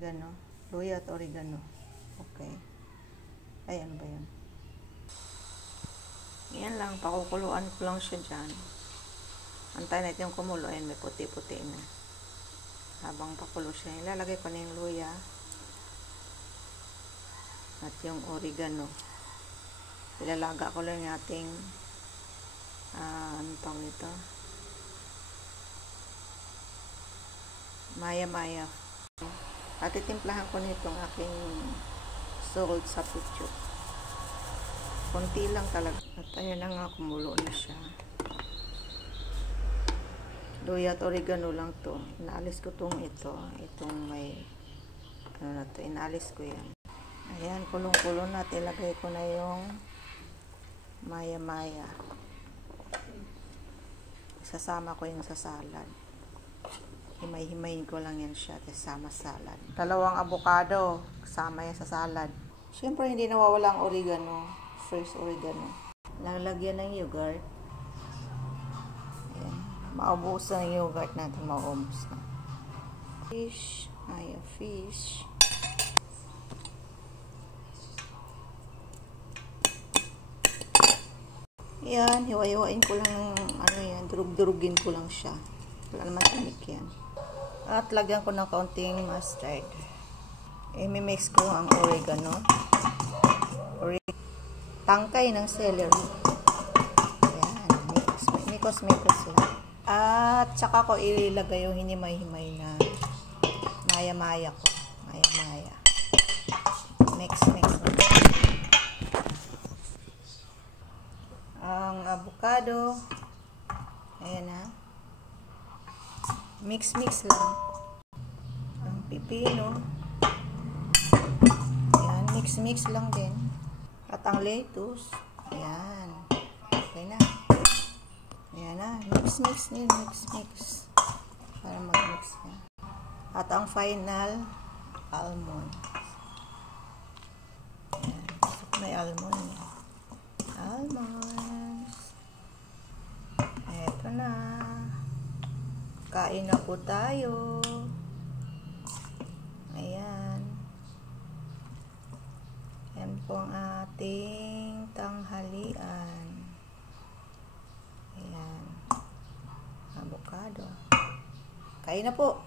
Oregano. Luya at oregano. Okay. Ay, ano ba yun? Yan lang. Pakukuluan ko lang siya dyan. Antayin natin yung kumulo. Ayan, may puti-puti na. Habang pakulo siya, ilalagay ko na yung luya at yung oregano. Ilalaga ko lang yung ating ano tawag nito? Maya-maya. At itimplahan ko nitong aking salt sa pucho. Konti lang talaga. At ayan na nga, kumulo na siya. Luya at oregano lang to. Inaalis ko itong may ano na to, inaalis ko yan. Ayan, kulong-kulo na. Ilagay ko na yung maya-maya. Sasama ko yung sa salad. Himay-himayin ko lang yan siya. Tapos sama salad. 2 avocado. Kasama yan sa salad. Siyempre, hindi nawawala ang oregano. Fresh oregano. Lalagyan ng yogurt. Ayan. Maubos na yung yogurt natin. Maubos na. Fish. Maya fish. Yan, hiwa-hiwain ko lang ano yan, durug-durugin ko lang siya. Wala naman tinik yan. At lagyan ko ng kaunting mustard. I-mix ko ang oregano. Tangkay ng celery. Ayan, mikos-mikos lang. At saka ko ilagay yung hinimay-himay na maya-maya ko. Maya-maya. Mix. Ang avocado. Ayan na. Mix lang. Ang pipino. Ayan, mix lang din. At ang lettuce. Ayan. Okay na. Ayan na. Mix din. Mix. Para mag-mix na. At ang final, almond. Ayan. May almond. Almonds. Eto na. Kain na po tayo. Ayan. Yan po ang ating tanghalian. Ayan. Avocado. Kain na po.